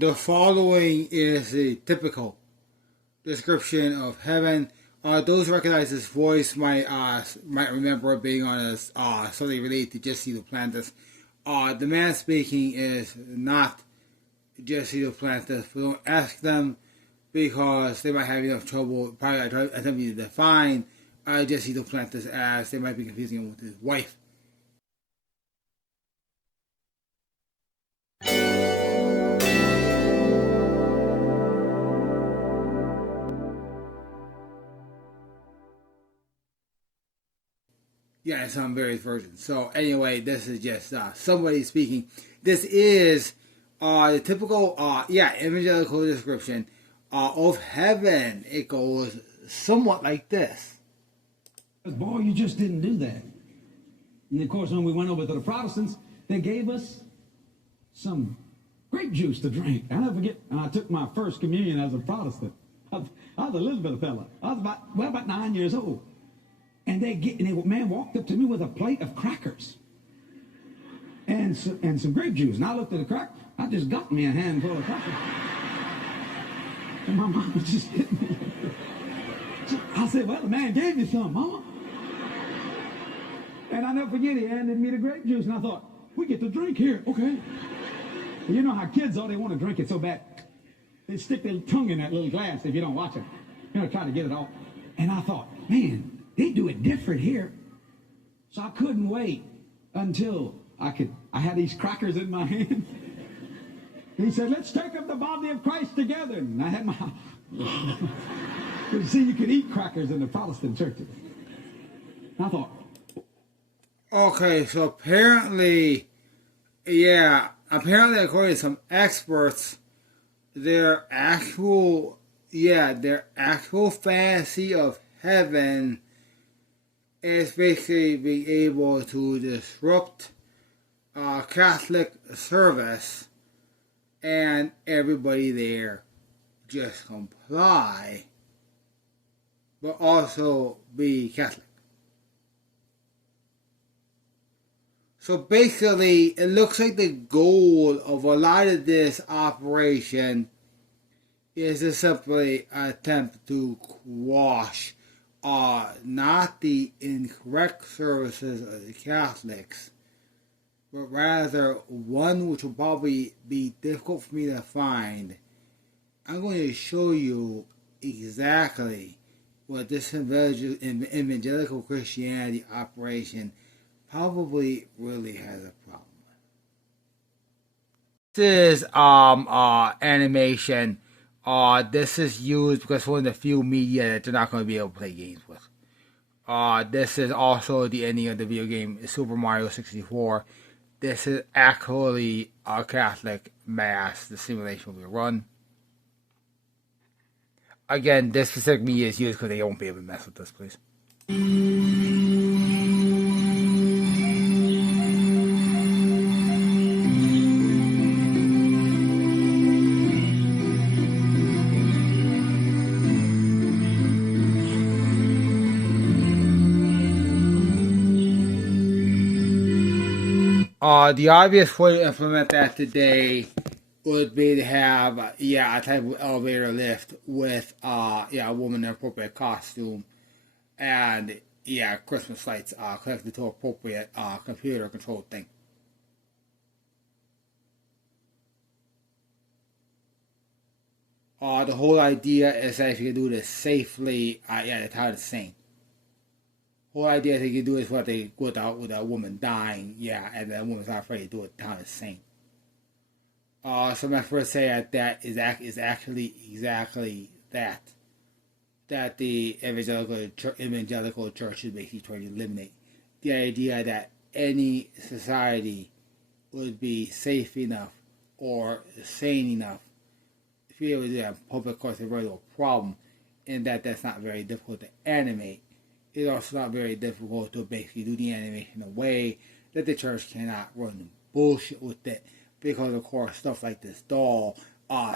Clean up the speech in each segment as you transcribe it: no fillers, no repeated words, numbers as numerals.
The following is a typical description of heaven. Those who recognize this voice might remember it being on something related to Jesse Duplantis. The man speaking is not Jesse Duplantis, but don't ask them because they might have enough trouble probably attempting to define Jesse Duplantis as they might be confusing him with his wife. Yeah, in some various versions. So anyway, this is just somebody speaking. This is the typical, evangelical description of heaven. It goes somewhat like this. Boy, you just didn't do that. And of course, when we went over to the Protestants, they gave us some grape juice to drink. I'll never forget, I took my first communion as a Protestant. I was a little bit of fella. I was about 9 years old. And man walked up to me with a plate of crackers and some grape juice. And I looked at the crack. I just got me a handful of crackers. And my mom was just hitting me. I said, well, the man gave me some, Mama. And I never forget, he handed me the grape juice. And I thought, we get to drink here. Okay. And you know how kids are, they want to drink it so bad. They stick their tongue in that little glass if you don't watch it. Try to get it off. And I thought, man, they do it different here. So I couldn't wait until I had these crackers in my hand. And he said, let's take up the body of Christ together. And I had my... You see, you could eat crackers in the Protestant churches. And I thought... Okay, so apparently according to some experts, their actual fantasy of heaven is basically being able to disrupt Catholic service and everybody there just comply, but also be Catholic. So basically, it looks like the goal of a lot of this operation is to simply attempt to quash not the incorrect services of the Catholics, but rather one which will probably be difficult for me to find. I'm going to show you exactly what this evangelical Christianity operation probably really has a problem with. This is animation. This is used because one of the few media that they're not going to be able to play games with. This is also the ending of the video game Super Mario 64. This is actually a Catholic Mass. The simulation will be run. Again, this specific media is used because they won't be able to mess with this, please. The obvious way to implement that today would be to have, a type of elevator lift with, a woman in an appropriate costume and, Christmas lights connected to appropriate computer-controlled thing. The whole idea is that if you can do this safely, the time is the same. Whole idea they can do is what they with a woman dying, and the woman's not afraid to do it. The time is the same. Some experts say that is actually exactly that the evangelical church is basically trying to eliminate the idea that any society would be safe enough or sane enough to be able to do that in public. Of course, there's a real problem in that that's not very difficult to animate. It's also not very difficult to basically do the animation in a way that the church cannot run bullshit with it, because of course stuff like this doll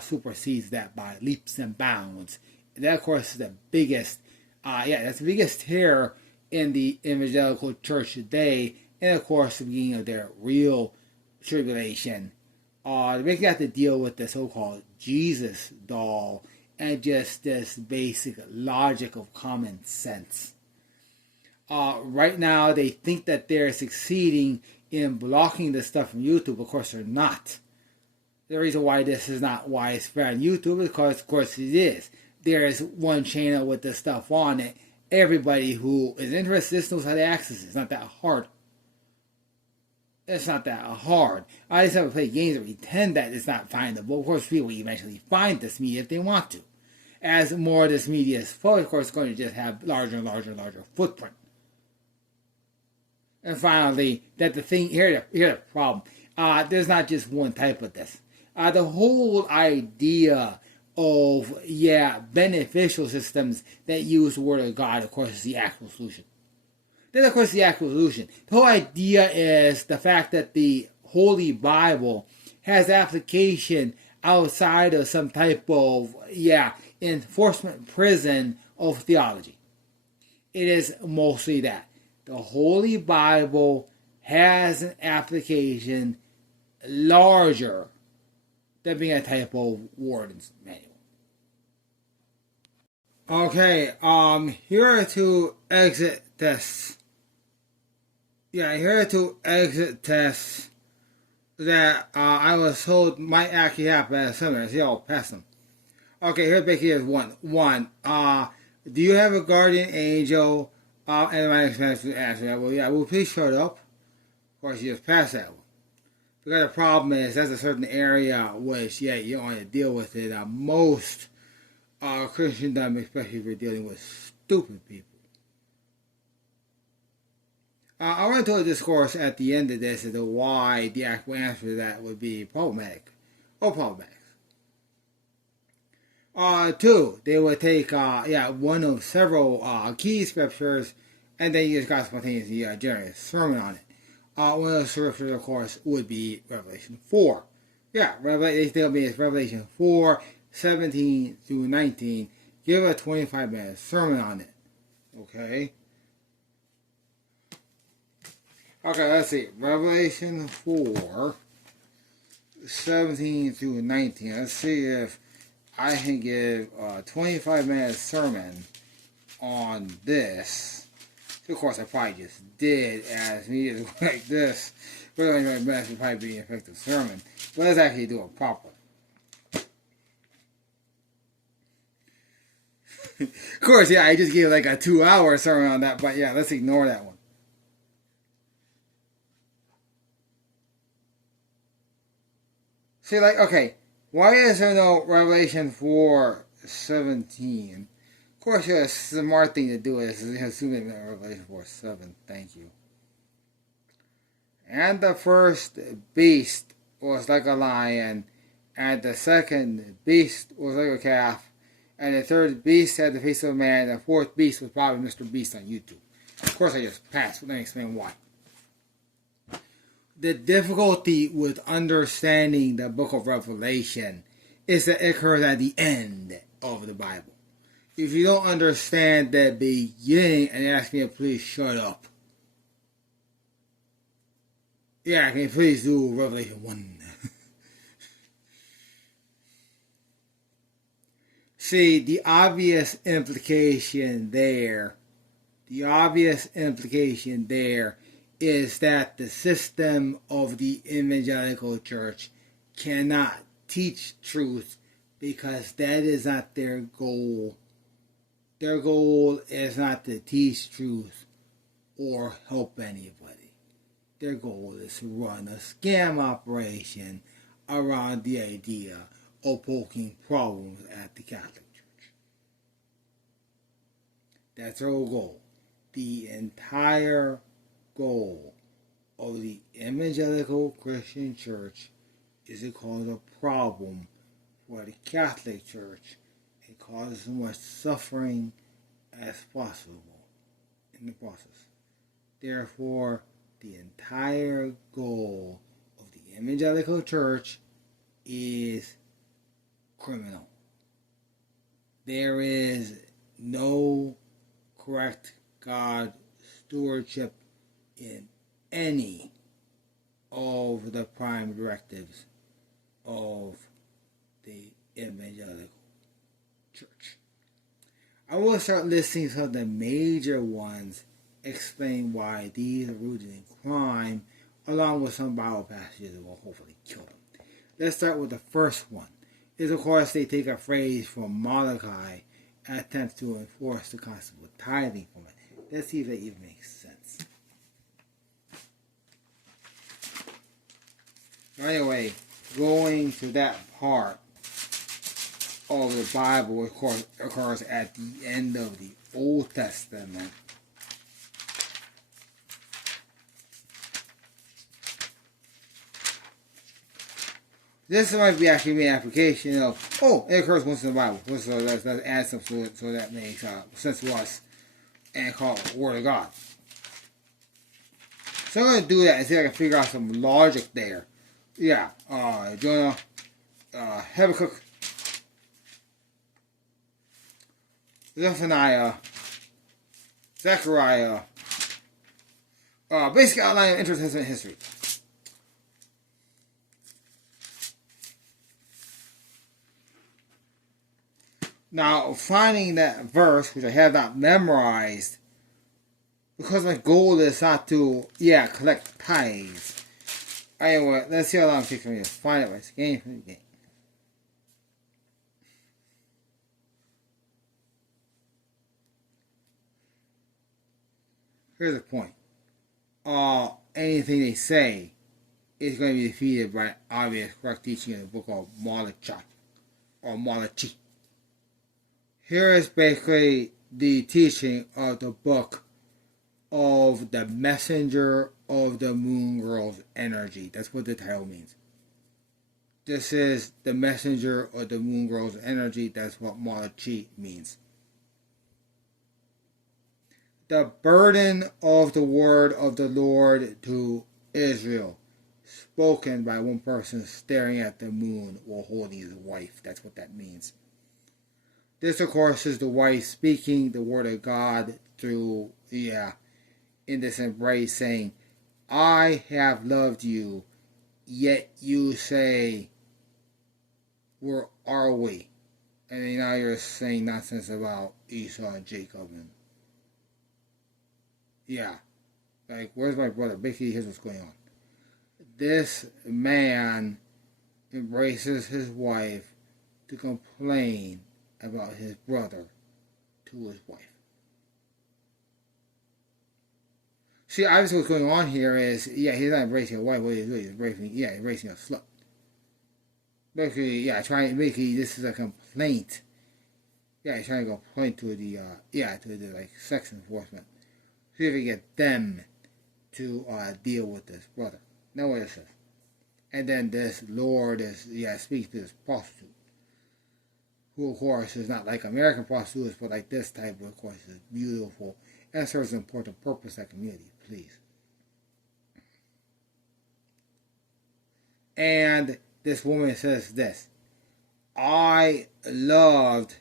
supersedes that by leaps and bounds. And that of course is the biggest that's the biggest terror in the evangelical church today, and of course the beginning of their real tribulation They basically have to deal with the so-called Jesus doll and just this basic logic of common sense. Right now, they think that they're succeeding in blocking the stuff from YouTube. Of course, they're not. The reason why this is not widespread on YouTube is because, of course, it is. There is one channel with the stuff on it. Everybody who is interested knows how to access it. It's not that hard. It's not that hard. I just have to play games and pretend that it's not findable. Of course, people eventually find this media if they want to. As more of this media is full, of course, it's going to just have larger and larger and larger footprint. And finally, that the thing here's the problem. There's not just one type of this. The whole idea of beneficial systems that use the word of God, of course, is the actual solution. Then, of course, the actual solution. The whole idea is the fact that the Holy Bible has application outside of some type of enforcement prison of theology. It is mostly that. The Holy Bible has an application larger than being a type of warden's manual. Okay, here are two exit tests. Yeah, here are two exit tests that I was told might actually happen at a seminar. See, I'll pass them. Okay, here basically is one. Do you have a guardian angel? And my next answer that, well, will please shut up? Of course, you just pass that one. Because the problem is, that's a certain area which, you don't want to deal with it. Most Christendom, especially if you're dealing with stupid people. I want to do a discourse at the end of this as to why the actual answer to that would be problematic. Or problematic. Two, they would take one of several key scriptures, and then you just got spontaneously generate a sermon on it. One of those scriptures, of course, would be Revelation 4. Yeah, Revelation 4, 17 through 19. Give a 25-minute sermon on it. Okay? Okay, let's see. Revelation 4, 17 through 19. Let's see if I can give a 25-minute sermon on this. Of course, I probably just did, as me like this. But only 20 minutes would probably be an effective sermon. But let's actually do it properly. Of course, I just gave like a 2-hour sermon on that, but let's ignore that one. See, okay, why is there no Revelation 4:17? Of course, a smart thing to do is assume it meant Revelation 4:7. Thank you. And the first beast was like a lion, and the second beast was like a calf, and the third beast had the face of a man, and the fourth beast was probably Mr. Beast on YouTube. Of course, I just passed, but let me explain why. The difficulty with understanding the book of Revelation is that it occurs at the end of the Bible. If you don't understand the beginning and ask me to please shut up. Can you please do Revelation 1? See, the obvious implication there is that the system of the evangelical church cannot teach truth because that is not their goal. Their goal is not to teach truth or help anybody. Their goal is to run a scam operation around the idea of poking problems at the Catholic Church. That's their whole goal. The entire goal of the evangelical Christian church is to cause a problem for the Catholic Church and cause as much suffering as possible in the process. Therefore, the entire goal of the evangelical church is criminal. There is no correct God stewardship in any of the prime directives of the evangelical church. I will start listing some of the major ones, explain why these are rooted in crime, along with some Bible passages that will hopefully kill them. Let's start with the first one. Is of course they take a phrase from Malachi and attempt to enforce the concept of tithing from it. Let's see if that even makes sense. Anyway, going to that part of the Bible, of course, occurs at the end of the Old Testament. This might be actually an application of, it occurs once in the Bible. So let's add some to it so that makes sense to us and call it the Word of God. So I'm going to do that and see if I can figure out some logic there. Yeah, Jonah, Habakkuk, Zephaniah, Sakuarchara, basic outline of intertestament history. Now, finding that verse, which I have not memorized, because my goal is not to, collect tithes. Anyway, let's see how long it takes for me to find it. It's game from the game. Here's the point. Anything they say is going to be defeated by obvious correct teaching in the book of Malachi, or Malachi. Here is basically the teaching of the book of the messenger of the moon girl's energy. That's what the title means. This is the messenger of the moon girl's energy. That's what Malachi means. The burden of the word of the Lord to Israel, spoken by one person staring at the moon while holding his wife. That's what that means. This, of course, is the wife speaking the word of God through, in this embrace, saying, I have loved you, yet you say, where are we? And then now you're saying nonsense about Esau and Jacob. And like, where's my brother? Basically, here's what's going on. This man embraces his wife to complain about his brother to his wife. See, obviously what's going on here is, he's not embracing a wife. What he's doing is embracing a slut. Basically, this is a complaint. He's trying to complain to the sex enforcement. See if we get them to deal with this brother. Know what it says. And then this Lord is, speaks to this prostitute, who of course is not like American prostitutes, but like this type, of course, is beautiful and serves an important purpose in that community. Please. And this woman says this: I loved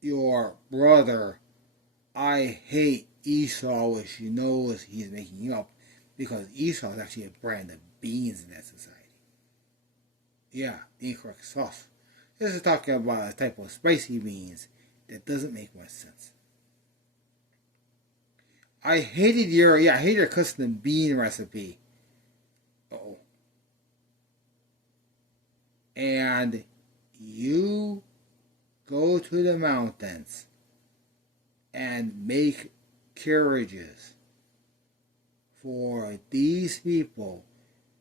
your brother. I hate Esau, which she knows he's making up, because Esau is actually a brand of beans in that society. The incorrect sauce. This is talking about a type of spicy beans that doesn't make much sense. I hated your custom bean recipe. And you go to the mountains and make carriages for these people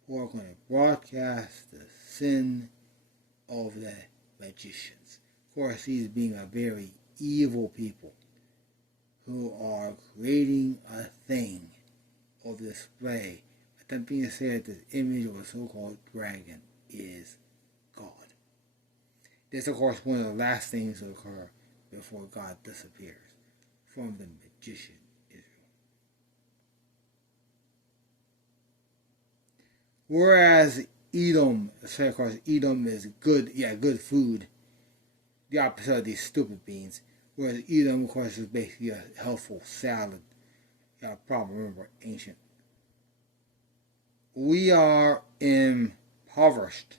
who are going to broadcast the sin of the magicians. Of course, these being a very evil people who are creating a thing of display, attempting to say that this image of a so-called dragon is God. This, of course, one of the last things to occur before God disappears from the magician Israel. Whereas Edom, of course, Edom is good, good food, the opposite of these stupid beans. Whereas Edom, of course, is basically a healthful salad. Probably remember, ancient. We are impoverished